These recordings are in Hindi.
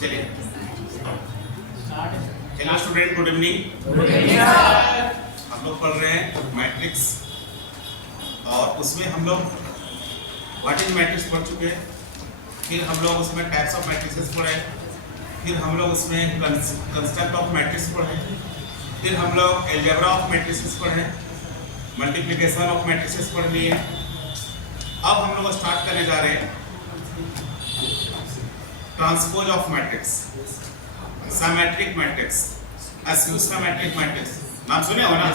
चलिए हेलो स्टूडेंट, गुड इवनिंग। हम लोग पढ़ रहे हैं मैट्रिक्स और उसमें हम लोग व्हाट इज मैट्रिक्स पढ़ चुके हैं। फिर हम लोग उसमें टाइप्स ऑफ मैट्रिसेस पढ़े, फिर हम लोग उसमें कंस्ट्रक्ट ऑफ मैट्रिक्स पढ़े, फिर हम लोग अलजेब्रा ऑफ मैट्रिसेस पढ़े, मल्टीप्लिकेशन ऑफ मैट्रिसेस पढ़ लिए। अब हम लोग स्टार्ट करने जा रहे हैं transpose of matrix, symmetric matrix, asymmetric matrix. नाम सुने हो ना?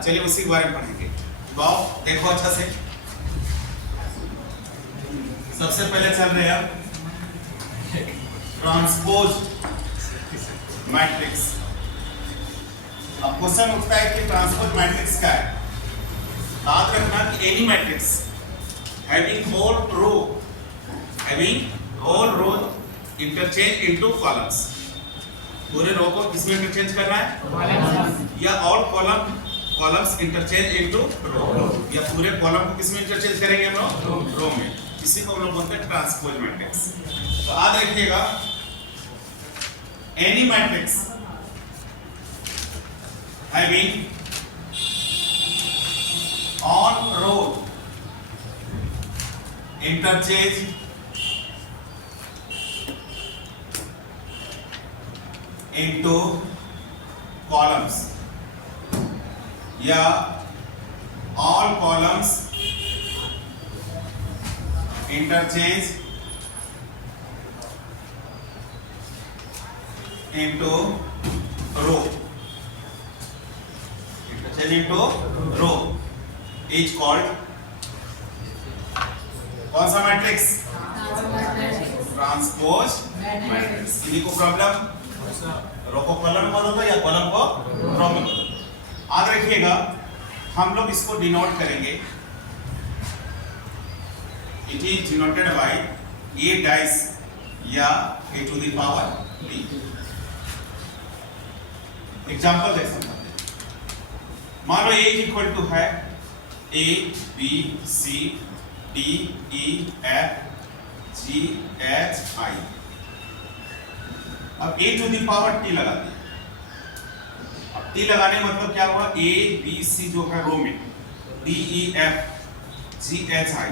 चलिए उसी के बारे में पढ़ेंगे। तो देखो अच्छा से, सबसे पहले चल रहे हैं ट्रांसपोज मैट्रिक्स। अब क्वेश्चन उठता है कि ट्रांसपोज मैट्रिक्स क्या है। याद रखना कि any matrix having all row interchange into columns, पूरे रो को किसमें इंटरचेंज करना है, या ऑल कॉलम्स इंटरचेंज इनटू रो, या पूरे कॉलम को किसमें इंटरचेंज करेंगे हम लोग, रो में। इसी को हम लोग बोलते हैं ट्रांसपोज मैट्रिक्स। तो याद रखिएगा, any matrix having on row interchange into columns, या all columns interchange into row, interchange into row is called कौन सा मैट्रिक्स? Transpose matrix. किसी को प्रॉब्लम? रो को कॉलम में बदल दो या कॉलम को रो में बदल दो। याद रखिएगा, हम लोग इसको डिनोट करेंगे, it is denoted by a raise या a to the power b। Example देख सकते हैं। मान लो a इक्वल टू है a b c D E F G H I। अब a to the power t लगा दिया। अब t लगाने का मतलब क्या हुआ, a b c जो है रो में, D E F G H I।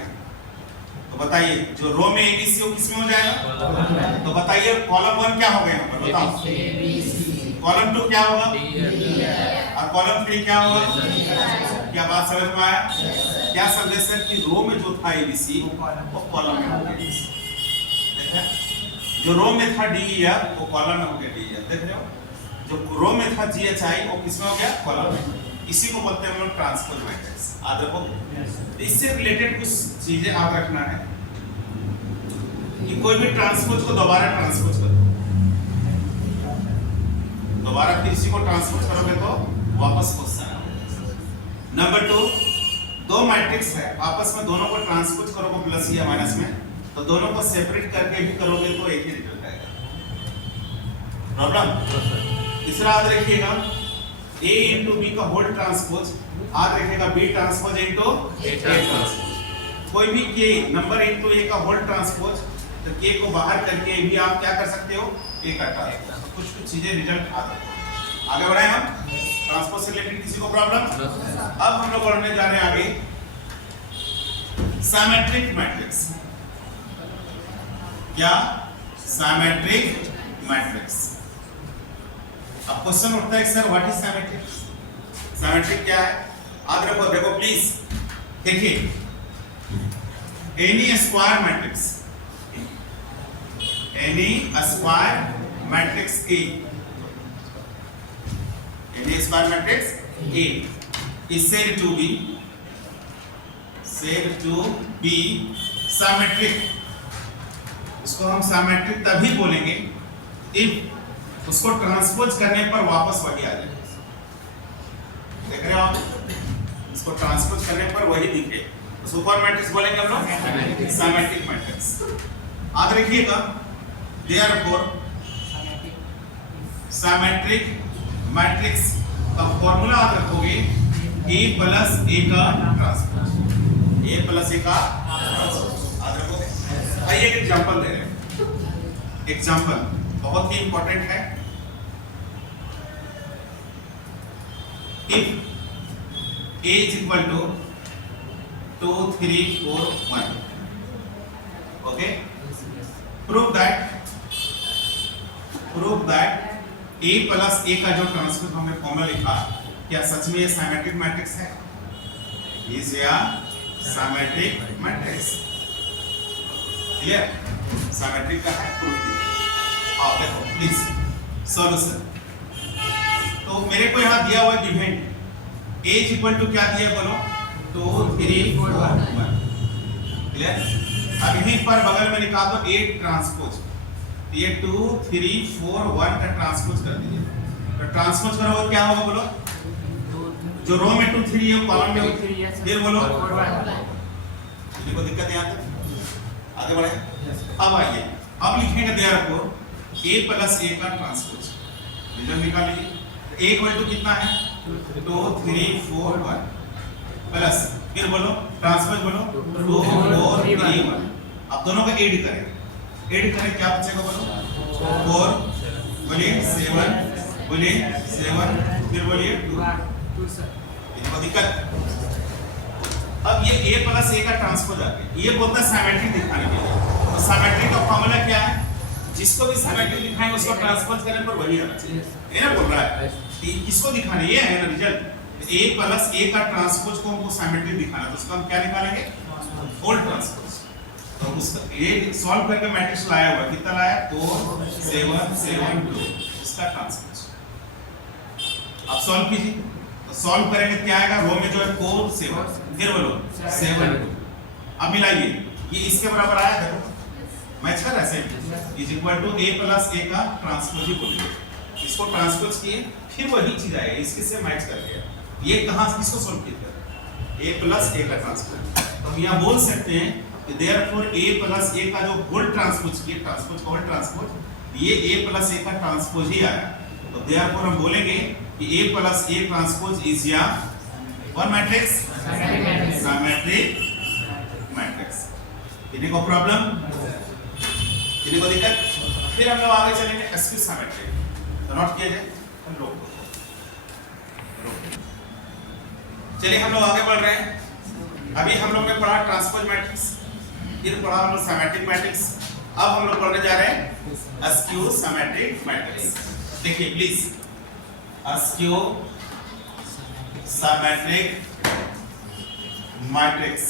तो बताइए, जो रो में a b c हो किसमें हो जाएगा? तो बताइए कॉलम 1 क्या हो गया यहाँ पर, बताओ। कॉलम 2 क्या होगा, और कॉलम 3 क्या होगा? क्या बात समझ में आया? क्या समझे सर कि रो में जो था एबीसी वो कॉलम में हो गया। जो रो में था डीईएफ वो कॉलम में हो गया डीईएफ। देख रहे हो, जो रो में था जीएचआई वो किसमें हो गया, कॉलम में। इसी को बोलते हैं हम लोग ट्रांसपोज मैट्रिक्स। याद रखो, इससे रिलेटेड कुछ चीजें याद रखना है कि कोई भी ट्रांसपोज को दोबारा ट्रांसपोज करो, दोबारा किसी को ट्रांसपोज करोगे तो वापस क्वेश्चन आएगा। नंबर 2, दो मैट्रिक्स है, आपस में दोनों को ट्रांसपोज करोगे प्लस या माइनस में, तो दोनों को सेपरेट करके भी करोगे तो एक ही रिजल्ट आएगा। प्रॉब्लम? तीसरा याद रखिएगा, a into b का होल ट्रांसपोज, याद रखिएगा b transpose into a transpose. कोई भी k नंबर into a का होल ट्रांसपोज, तो k को बाहर करके भी आप क्या कर सकते हो, a का ट्रांसपोज। तो कुछ चीजें रिजल्ट आ सकते हैं। आगे बढ़े हम, ट्रांसपोज से रिलेटेड किसी को प्रॉब्लम? अब हम लोग पढ़ने जा रहे हैं आगे सिमेट्रिक मैट्रिक्स। क्या? Symmetric matrix. अब क्वेश्चन उठता है sir what is symmetric? Symmetric क्या है? याद रखो, देखो प्लीज, देखिए, N E square matrix, N E square matrix A, any square matrix A is said to be symmetric। इसको हम symmetric तभी बोलेंगे if उसको ट्रांसपोज करने पर वापस वही आ जाए। देख रहे हो आप, इसको ट्रांसपोज करने पर वही दिखे, उसको कौन मैट्रिक्स बोलेंगे हम लोग? Symmetric matrix. याद रखिएगा, therefore सिमेट्रिक मैट्रिक्स का फॉर्मूला याद रखोगे, a प्लस a का ट्रांसपोज, a प्लस a का ट्रांसपोज। आइए एक एग्जांपल दे रहे हैं। एग्जांपल बहुत ही इंपॉर्टेंट है। If a is equal to 2 3 4 1, okay, prove that a plus a का जो ट्रांसपोज हमने फॉर्मूला लिखा, क्या सच में ये सिमेट्रिक मैट्रिक्स है? इज या सिमेट्रिक मैट्रिक्स? क्लियर? सिमेट्रिक का है, प्रूफ कीजिए। आओ देखो प्लीज सॉल्यूशन। तो मेरे को यहाँ दिया हुआ given a is equal to क्या दिया बोलो? 2 3 4 1। क्लियर? अब यहीं पर बगल में निकाल दो a ट्रांसपोज। ये 2 3 4 1 का ट्रांसपोज कर दीजिए। तो ट्रांसपोज करोगे क्या होगा बोलो? जो रो में 2 3 है कॉलम में 3 है, फिर बोलो 4 1। देखो दिक्कत यहाँ तक, आगे बढ़े। अब आइए, अब लिखेंगे देयरफॉर a प्लस a का ट्रांसपोज। रिजल्ट निकाल लीजिए। a इक्वल टू कितना है? 2 3 4 1 प्लस, फिर बोलो ट्रांसपोज बोलो 2 4 3 1। अब दोनों का ऐड करेंगे। ऐड करें क्या बचेगा बोलो? 4 बोलिए 7 बोलिए 7, फिर बोलिए 2 सर। इनको दिक्कत। अब ये a प्लस a का ट्रांसपोज आ गया। ये बोलता है सिमेट्रिक दिखाने के लिए। तो सिमेट्रिक का फॉर्मूला क्या है? जिसको भी सिमेट्रिक दिखाएंगे उसको ट्रांसपोज करने पर वही आना चाहिए। ये ना बोल रहा है किसको दिखाना? ये है ना रिजल्ट। a प्लस a का ट्रांसपोज को हमको सिमेट्रिक दिखाना, तो उसको हम क्या निकालेंगे? Whole transpose. तो उसका ये सॉल्व करके मैट्रिक्स लाया हुआ, कितना लाया? 4 7 7 2, इसका ट्रांसपोज। अब सॉल्व कीजिए। तो सॉल्व करेंगे क्या आएगा? रो में जो है 4 7, फिर बोलो 7 2। अब मिलाइए, ये इसके बराबर आया, देखो मैच कर रहा है। Is equal to a plus a का ट्रांसपोज ही बोलेंगे। इसको ट्रांसपोज किए, फिर वही चीज आएगा, इसके से मैच कर गया। ये कहां किसको सॉल्व किया? a प्लस a का ट्रांसपोज। तो हम यहां बोल सकते हैं कि देयरफॉर a प्लस a का जो होल ट्रांसपोज किए, ट्रांसपोज का होल ट्रांसपोज, ये a प्लस a का ट्रांसपोज ही आया। तो देयरफॉर हम बोलेंगे कि a plus a transpose is या वन मैट्रिक्स सिमेट्रिक मैट्रिक्स। किसी को प्रॉब्लम? किसी को दिक्कत? फिर हम लोग आगे चलेंगे एसक्यू सिमेट्रिक। तो नोट किया जाए, हम लोग चलिए हम लोग आगे बढ़ रहे हैं। अभी हम लोग ने पढ़ा ट्रांसपोज मैट्रिक्स, फिर पढ़ा हम लोग सिमेट्रिक मैट्रिक्स। अब हम लोग पढ़ने जा रहे हैं एसक्यू सिमेट्रिक मैट्रिक्स। देखिए प्लीज, एसक्यू सिमेट्रिक मैट्रिक्स।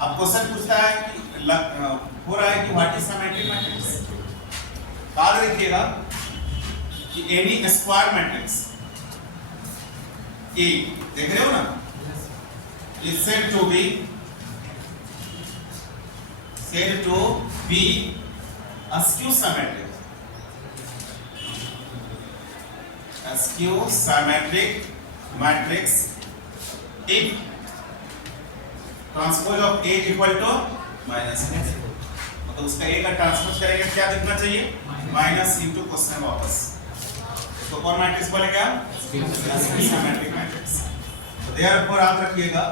अब क्वेश्चन पूछता है कि हो रहा है कि व्हाट इज सिमेट्रिक मैट्रिक्स। याद रखिएगा कि एनी स्क्वायर मैट्रिक्स ए, देख रहे हो ना, is said to be askew symmetric. Askew symmetric matrix if transpose of A equal to minus A। मतलब उसका A का ट्रांसपोज करेंगे क्या दिखना चाहिए? माइनस इंटू क्वेश्चन वापस। इसको कौन मैट्रिक्स बोलेंगे आप? askew symmetric matrix। तो देयरफॉर याद रखिएगा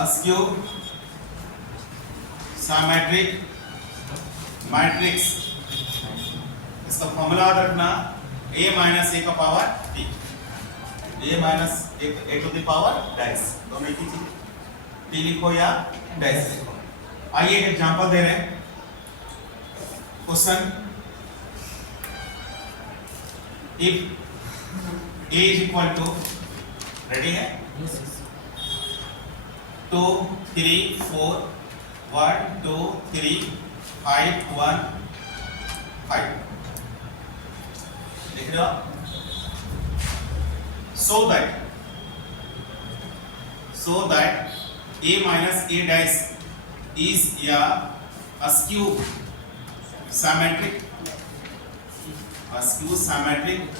askew symmetric matrix, इसका फॉर्मूला याद रखना a माइनस a का power t, a minus a to the power dash, दोनों एक ही चीज, t लिखो या डैश लिखो। आइए एक एग्जांपल दे रहे हैं। Question, if a is equal to, ready है? 2 3 4 1 2 3 5 1 5, देख रहे हो? so that a minus a dash is या askew symmetric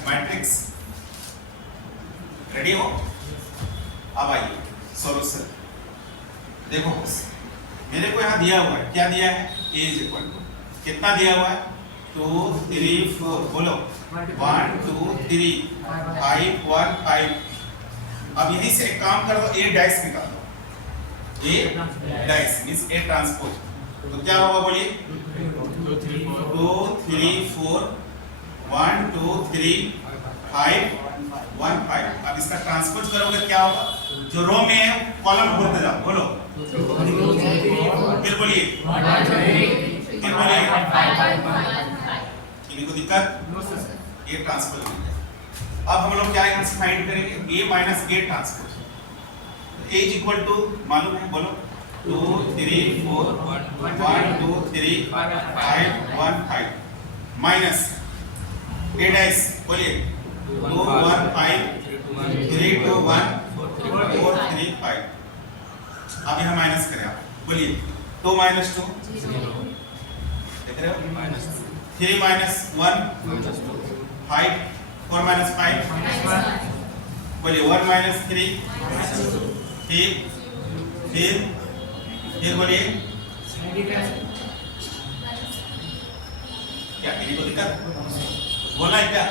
matrix। रेडी हो? अब आइए सॉल्यूशन। देखो मेरे को यहाँ दिया हुआ है, क्या दिया है? a इज इक्वल टू कितना दिया हुआ है? 2 3 4, बोलो 1 2 3 5 1 5। अब यहीं से एक काम कर दो, a डैश निकाल दो। a dash means a transpose. तो क्या होगा बोलिए 2 3 4 1 2 3 5 1 5। अब इसका ट्रांसपोज करोगे क्या होगा, जो रो में है कॉलम बोलते जाओ, बोलो फिर बोलिए किसी को दिक्कत, ये ट्रांसपोज हो गया। अब हम लोग क्या यहाँ से फाइंड करेंगे a minus a transpose. a is equal to मालूम है, बोलो 2 3 4 1 2 3 5 1 5 माइनस a डैश, बोलिए 2 1 5 3 2 1 4 3 5। अब यहाँ माइनस करें आप, बोलिए 2 माइनस 2 देख रहे हो, 3 माइनस 1 5 4 माइनस 5 बोलिए 1 माइनस 3 फिर बोलिए क्या, किसी को दिक्कत बोला है क्या?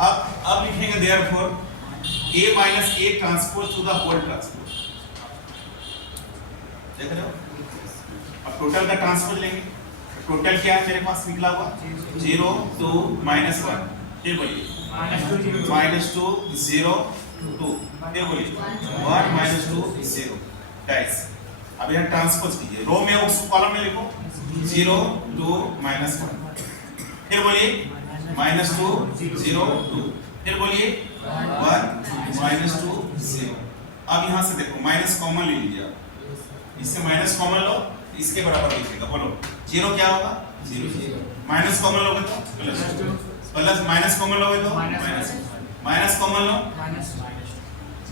अब लिखेंगे therefore a minus a transpose to the whole transpose. देख रहे हो, अब टोटल का ट्रांसपोज लेंगे। टोटल क्या है मेरे पास निकला हुआ 0 2 माइनस 1, फिर बोलिए माइनस 2 0 2, फिर बोलिए 1 माइनस 2 0 डैश। अब यहाँ ट्रांसपोज कीजिए, रो में उस कॉलम में लिखो 0 2 माइनस 1, फिर बोलिए माइनस 2 0 2, फिर बोलिए 1 माइनस 2 0। अब यहाँ से देखो माइनस कॉमन ले लीजिए आप, इससे माइनस कॉमन लो, इसके बराबर लिखिएगा, बोलो 0 क्या होगा 0, माइनस कॉमन लोगे तो प्लस, माइनस कॉमन लोगे तो माइनस कॉमन लो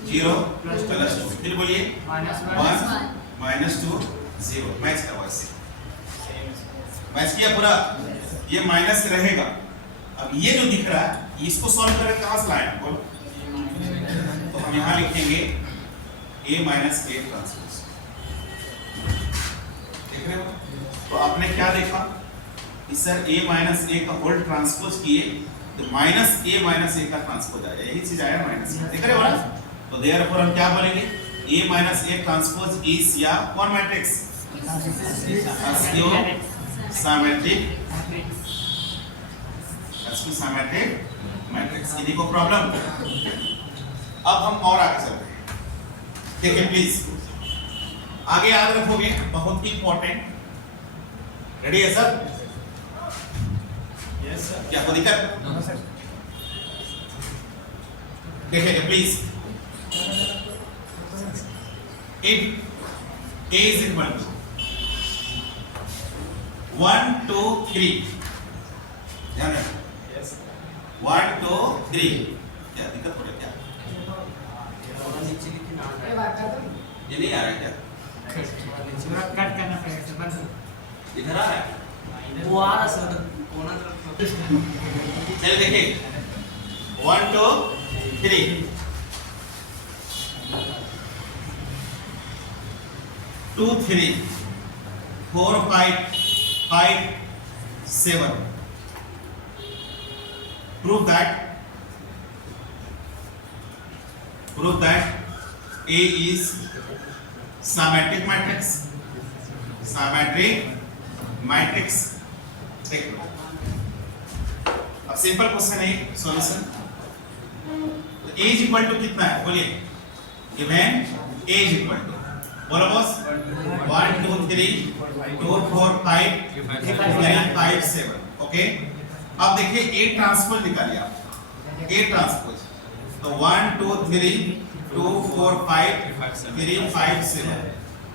0 प्लस 2, फिर बोलिए 1 माइनस 2 0। मैच करवा इससे, मैच किया पूरा, ये माइनस रहेगा। अब ये जो दिख रहा है इसको सॉल्व करें कहां से लाएं, बोलो तो हम यहां लिखेंगे a माइनस a ट्रांसपोज। देख रहे हो, तो आपने क्या देखा कि सर a माइनस a का होल ट्रांसपोज किए तो माइनस a माइनस a का ट्रांसपोज आया, यही चीज आया माइनस। देख रहे हो ना, तो देयरफॉर हम क्या बोलेंगे a minus a transpose is या कौन मैट्रिक्स, सिमेट्रिक मैट्रिक्स। किसी को प्रॉब्लम? अब हम और आगे चलते हैं, देखिए प्लीज आगे याद रखोगे, बहुत ही इंपॉर्टेंट। रेडी है सर? Yes sir. क्या कोई दिक्कत? No sir. देखिए please, if a is equal to 1 2 3, ध्यान रखो 1 2 3, क्या दिक्कत हो रही है क्या? ये नहीं आ रहा है क्या? कट करना पड़ेगा सर, बंद इधर आ रहा है, वो आ रहा सर कोना तरफ। चलिए देखिए 1 2 3, 2 3 4 5 5 7। Prove that A is symmetric matrix. Symmetric matrix. देखो, अब सिंपल क्वेश्चन है, सॉल्यूशन। तो A is equal to कितना है बोलिए, given A is equal to, बोलो बॉस 1 2 3 2 4 5 5 7। ओके, अब देखिए A ट्रांसपोज निकालिए आप, A ट्रांसपोज तो 1 2 3 2 4 5 3 5 7।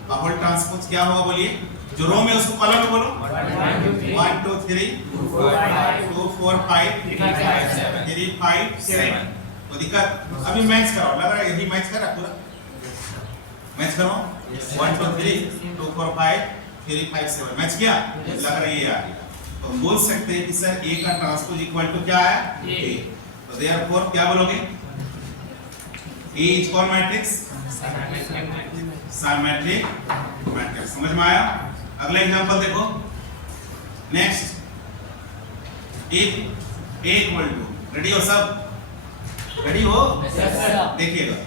अब होल ट्रांसपोज क्या होगा बोलिए, जो रो में उसको कॉलम में बोलो 1 2 3 2 4 5 3 5 7। तो दिक्कत, अभी मैच कराओ, लग रहा है यही मैच करा पूरा, मैच करो 1 2 3 2 4 5 3 5 7, मैच किया, लग रहा है ये आ गया। तो हम बोल सकते हैं कि सर A का ट्रांसपोज इक्वल टू क्या है A। तो देयरफॉर क्या बोलोगे, A इज कौन मैट्रिक्स, सिमेट्रिक मैट्रिक्स। समझ में आया? अगला एग्जांपल देखो, next if A equal to, ready हो सब, रेडी हो? देखिएगा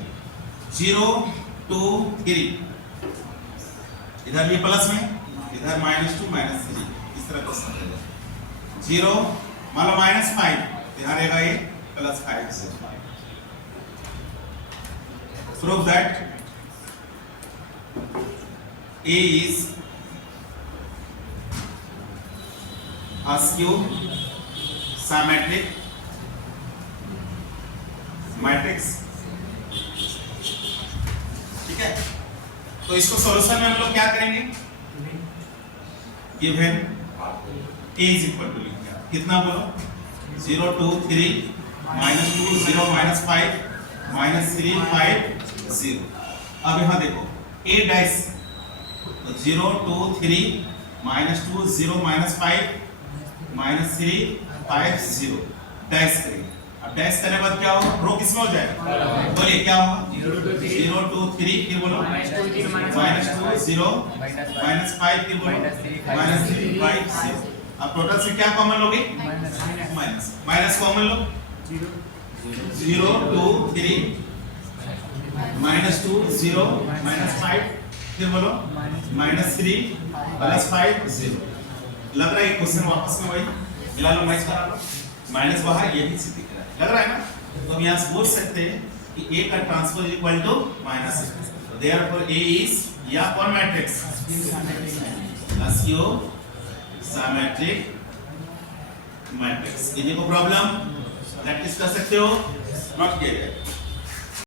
0 2 3, इधर भी प्लस में इधर -2 -3 इस तरह कर सकते हैं 0 मान लो -5 यहाँ रहेगा ये +5 से prove that A is a skew symmetric matrix। ठीक है, तो इसको सॉल्यूशन में हम लोग क्या करेंगे, given A is equal to लिखेंगे कितना बोलो 0 2 3 -2 0 -5 -3 5 0। अब यहाँ देखो A डैश तो 0 2 3 -2 0 -5 -3 5 0 डैश करेंगे। अब डैश करने के बाद क्या होगा, रो किसमें हो जाएगा, बोलिए क्या होगा 0 2 3 फिर बोलो -2 0 -5 फिर बोलो -3 5 0। अब टोटल से क्या कॉमन लोगे, माइनस कॉमन लो 0 2 3 -2 0 -5 फिर बोलो -3 +5 0। लग रहा है ये क्वेश्चन वापस में वही मिला लो, मैच करा लो, माइनस बाहर ये भी दिख रहा है, लग रहा है ना। तो हम यहाँ से बोल सकते हैं कि A का transpose equal to -6। Therefore A is या कौन मैट्रिक्स, स्क्यू सिमेट्रिक मैट्रिक्स। यदि कोई प्रॉब्लम प्रैक्टिस कर सकते हो, नोट किया जाए।